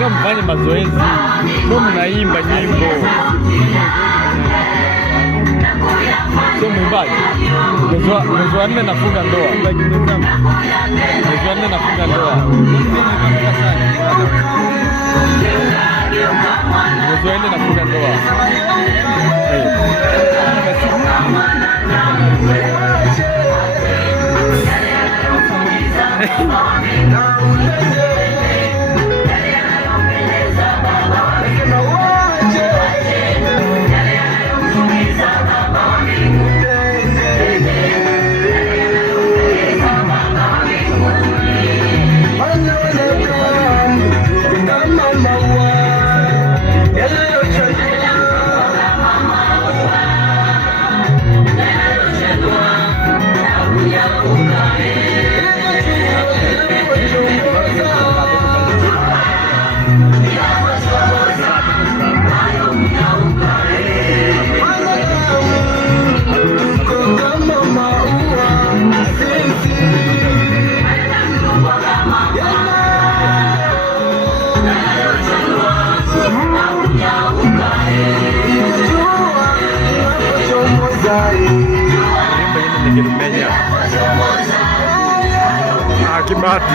nataka mfanye mazoezi, sio mnaimba nyimbo. Sio mwimbaji. Mwezi wa 4 nafunga ndoa. Mwezi wa 4 nafunga ndoa. Mwezi wa 4 nafunga ndoa. Kibati